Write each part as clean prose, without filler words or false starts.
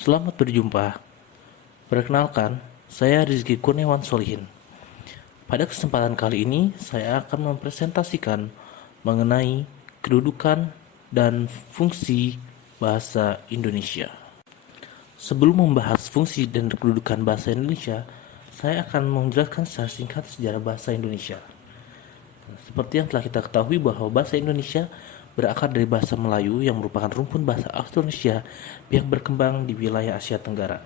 Selamat berjumpa. Perkenalkan, saya Rizky Kurniawan Solihin. Pada kesempatan kali ini, saya akan mempresentasikan mengenai kedudukan dan fungsi bahasa Indonesia. Sebelum membahas fungsi dan kedudukan bahasa Indonesia, saya akan menjelaskan secara singkat sejarah bahasa Indonesia. Seperti yang telah kita ketahui bahwa bahasa Indonesia berakar dari bahasa Melayu yang merupakan rumpun bahasa Austronesia yang berkembang di wilayah Asia Tenggara.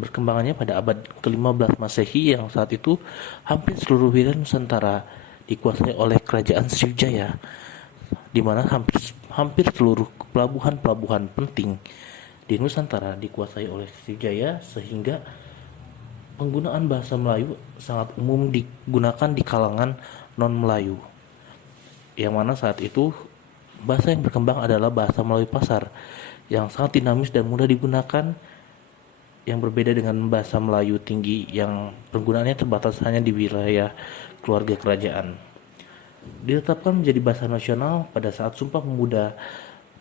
Berkembangannya pada abad ke-15 Masehi yang saat itu hampir seluruh wilayah Nusantara dikuasai oleh kerajaan Sriwijaya, di mana hampir seluruh pelabuhan-pelabuhan penting di Nusantara dikuasai oleh Sriwijaya, sehingga penggunaan bahasa Melayu sangat umum digunakan di kalangan non-Melayu, yang mana saat itu bahasa yang berkembang adalah bahasa Melayu pasar yang sangat dinamis dan mudah digunakan, yang berbeda dengan bahasa Melayu tinggi yang penggunaannya terbatas hanya di wilayah keluarga kerajaan. Ditetapkan menjadi bahasa nasional pada saat Sumpah Pemuda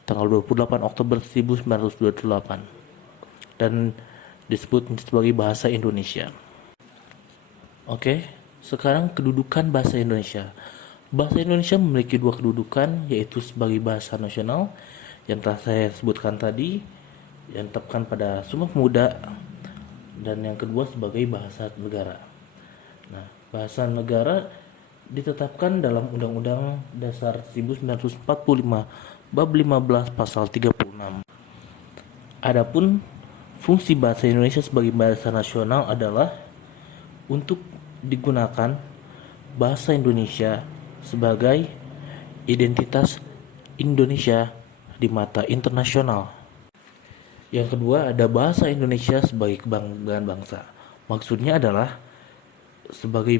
tanggal 28 Oktober 1928 dan disebut sebagai bahasa Indonesia. Oke, sekarang kedudukan bahasa Indonesia. Bahasa Indonesia memiliki dua kedudukan, yaitu sebagai bahasa nasional yang telah saya sebutkan tadi, yang ditetapkan pada Sumpah Pemuda, dan yang kedua sebagai bahasa negara. Nah, bahasa negara ditetapkan dalam Undang-Undang Dasar 1945 Bab 15 Pasal 36. Adapun fungsi bahasa Indonesia sebagai bahasa nasional adalah untuk digunakan bahasa Indonesia sebagai identitas Indonesia di mata internasional. Yang kedua, ada bahasa Indonesia sebagai kebanggaan bangsa. Maksudnya adalah sebagai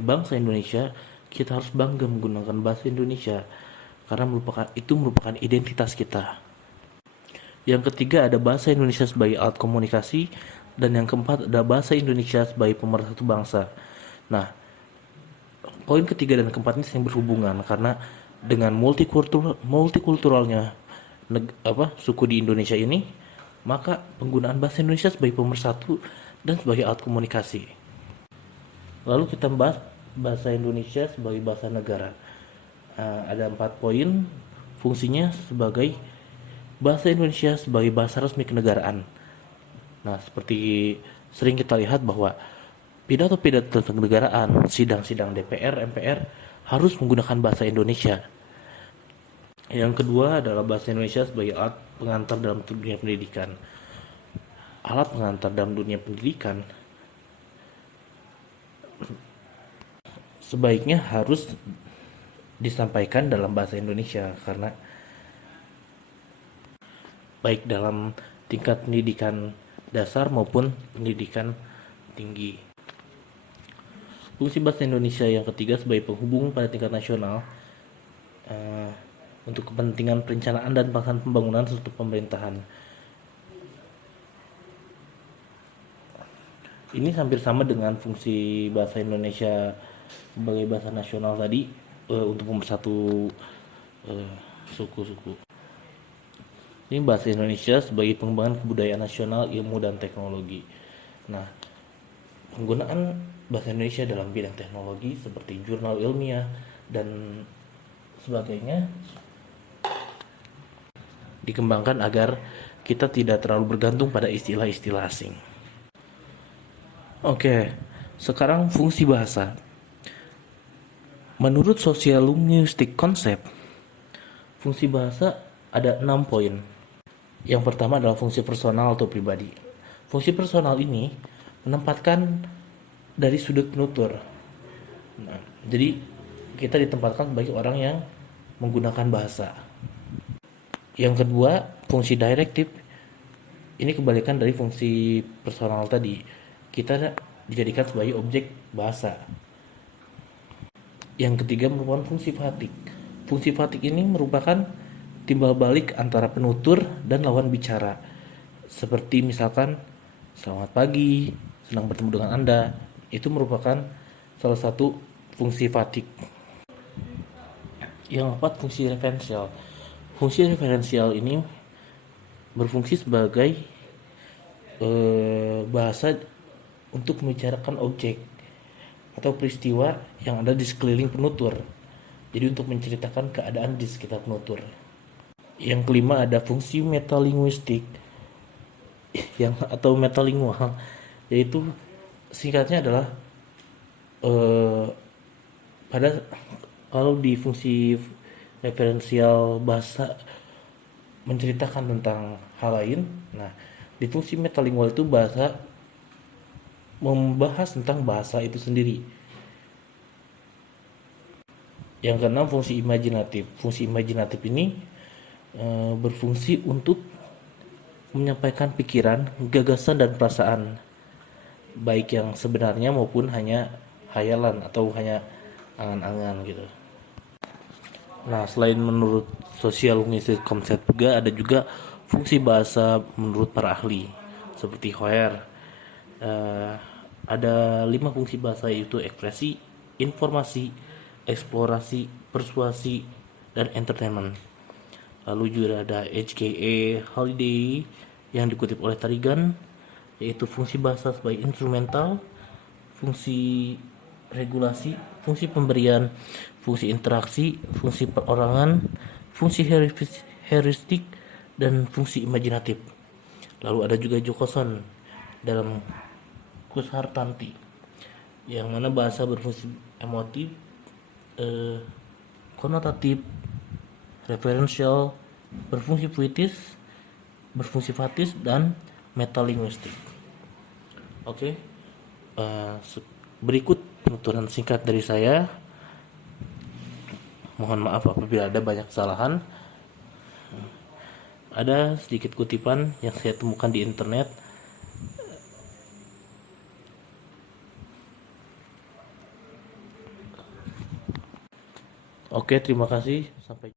bangsa Indonesia, kita harus bangga menggunakan bahasa Indonesia karena itu merupakan identitas kita. Yang ketiga, ada bahasa Indonesia sebagai alat komunikasi, dan yang keempat ada bahasa Indonesia sebagai pemersatu bangsa. Nah, poin ketiga dan keempat ini saling berhubungan karena dengan multikulturalnya suku di Indonesia ini, maka penggunaan bahasa Indonesia sebagai pemersatu dan sebagai alat komunikasi. Lalu kita bahas bahasa Indonesia sebagai bahasa negara. Ada 4 poin fungsinya sebagai bahasa Indonesia sebagai bahasa resmi kenegaraan. Nah, seperti sering kita lihat bahwa pidato-pidato kenegaraan, sidang-sidang DPR, MPR harus menggunakan bahasa Indonesia. Yang kedua adalah bahasa Indonesia sebagai alat pengantar dalam dunia pendidikan. Alat pengantar dalam dunia pendidikan sebaiknya harus disampaikan dalam bahasa Indonesia, karena baik dalam tingkat pendidikan dasar maupun pendidikan tinggi. Fungsi bahasa Indonesia yang ketiga sebagai penghubung pada tingkat nasional untuk kepentingan perencanaan dan pelaksanaan pembangunan serta pemerintahan. Ini hampir sama dengan fungsi bahasa Indonesia sebagai bahasa nasional tadi, untuk pemersatu suku-suku. Ini bahasa Indonesia sebagai pengembangan kebudayaan nasional, ilmu, dan teknologi. Nah, penggunaan bahasa Indonesia dalam bidang teknologi seperti jurnal ilmiah dan sebagainya dikembangkan agar kita tidak terlalu bergantung pada istilah-istilah asing. Oke, sekarang fungsi bahasa. Menurut Sociolinguistic Concept, fungsi bahasa ada 6 poin. Yang pertama adalah fungsi personal atau pribadi. Fungsi personal ini menempatkan dari sudut penutur. Nah, jadi kita ditempatkan sebagai orang yang menggunakan bahasa. Yang kedua, fungsi direktif. Ini kebalikan dari fungsi personal tadi. Kita dijadikan sebagai objek bahasa. Yang ketiga merupakan fungsi fatik. Fungsi fatik ini merupakan timbal balik antara penutur dan lawan bicara. Seperti misalkan, selamat pagi, senang bertemu dengan Anda. Itu merupakan salah satu fungsi fatik. Yang keempat, fungsi referensial. Fungsi referensial ini berfungsi sebagai bahasa untuk membicarakan objek atau peristiwa yang ada di sekeliling penutur. Jadi untuk menceritakan keadaan di sekitar penutur. Yang kelima ada fungsi metalinguistik yang atau metalingual, yaitu singkatnya adalah eh, pada kalau di fungsi referensial bahasa menceritakan tentang hal lain. Nah, di fungsi metalingual itu bahasa membahas tentang bahasa itu sendiri. Yang keenam fungsi imajinatif. Fungsi imajinatif ini berfungsi untuk menyampaikan pikiran, gagasan dan perasaan, baik yang sebenarnya maupun hanya hayalan atau hanya angan-angan gitu. Nah, selain menurut sosial linguistic konsep juga ada juga fungsi bahasa menurut para ahli seperti Hoyer. Eh, ada 5 fungsi bahasa, yaitu ekspresi, informasi, eksplorasi, persuasi, dan entertainment. Lalu juga ada HKA Holiday yang dikutip oleh Tarigan, yaitu fungsi bahasa sebagai instrumental, fungsi regulasi, fungsi pemberian, fungsi interaksi, fungsi perorangan, fungsi heuristik, dan fungsi imajinatif. Lalu ada juga Jokoson dalam Kushartanti, yang mana bahasa berfungsi emotif, konotatif, referensial, berfungsi puitis, berfungsi fatis, dan metalinguistik. Oke, berikut penuturan singkat dari saya. Mohon maaf apabila ada banyak kesalahan. Ada sedikit kutipan yang saya temukan di internet. Oke, terima kasih. Sampai